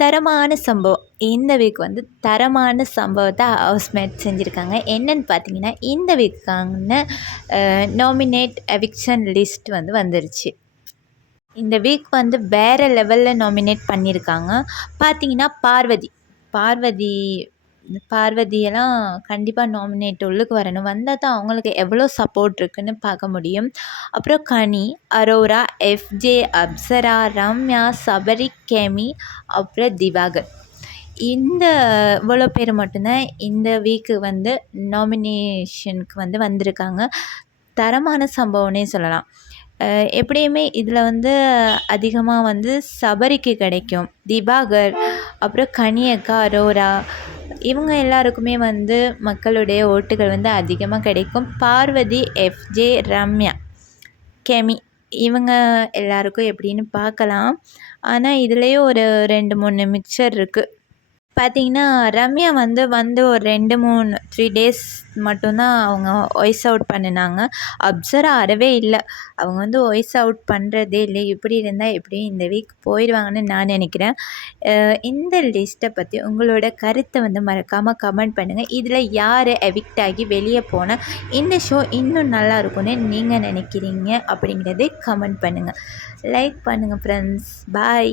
தரமான சம்பவம். இந்த வீக் வந்து தரமான சம்பவத்தை ஹவுஸ்மேட் செஞ்சுருக்காங்க. என்னன்னு பார்த்தீங்கன்னா இந்த வீக்கான நாமினேட் எவிக்ஷன் லிஸ்ட் வந்து வந்துருச்சு. இந்த வீக் வந்து வேறு லெவலில் நாமினேட் பண்ணியிருக்காங்க பார்த்தீங்கன்னா பார்வதி. பார்வதி பார்வதியெல்லாம் கண்டிப்பாக நாமினேட் உள்ளுக்கு வரணும். வந்தால் தான் அவங்களுக்கு எவ்வளோ சப்போர்ட் இருக்குன்னு பார்க்க முடியும். அப்புறம் கனி அரோரா எஃப்ஜே அப்சரா ரம்யா சபரி கேமி அப்புறம் திவாகர். இந்த இவ்வளோ பேர் மட்டும்தான் இந்த வீக்கு வந்து நாமினேஷனுக்கு வந்து வந்திருக்காங்க. தரமான சம்பவம்னே சொல்லலாம். எப்படியுமே இதில் வந்து அதிகமாக வந்து சபரிக்கு கிடைக்கும். திவாகர் அப்புறம் கனியக்கா அரோரா இவங்க எல்லாருக்குமே வந்து மக்களுடைய ஓட்டுகள் வந்து அதிகமாக கிடைக்கும். பார்வதி எஃப்ஜே ரம்யா கெமி இவங்க எல்லாருக்கும் எப்படின்னு பார்க்கலாம். ஆனால் இதுலேயும் ஒரு ரெண்டு மூணு மிக்சர் இருக்குது பார்த்தீங்கன்னா ரம்யா வந்து வந்து ஒரு ரெண்டு மூணு த்ரீ டேஸ் மட்டும்தான் அவங்க வாய்ஸ் அவுட் பண்ணினாங்க. அப்சரா அறவே இல்லை. அவங்க வந்து வாய்ஸ் அவுட் பண்ணுறதே இல்லை. இப்படி இருந்தால் எப்படியும் இந்த வீக் போயிடுவாங்கன்னு நான் நினைக்கிறேன். இந்த லிஸ்ட்டை பற்றி உங்களோட கருத்தை வந்து மறக்காமல் கமெண்ட் பண்ணுங்கள் இதில் யார் எவிக்ட் ஆகி வெளியே போனால் இந்த ஷோ இன்னும் நல்லா இருக்கும்னு நீங்கள் நினைக்கிறீங்க அப்படிங்கிறதே கமெண்ட் பண்ணுங்கள் லைக் பண்ணுங்கள் ஃப்ரெண்ட்ஸ் பாய்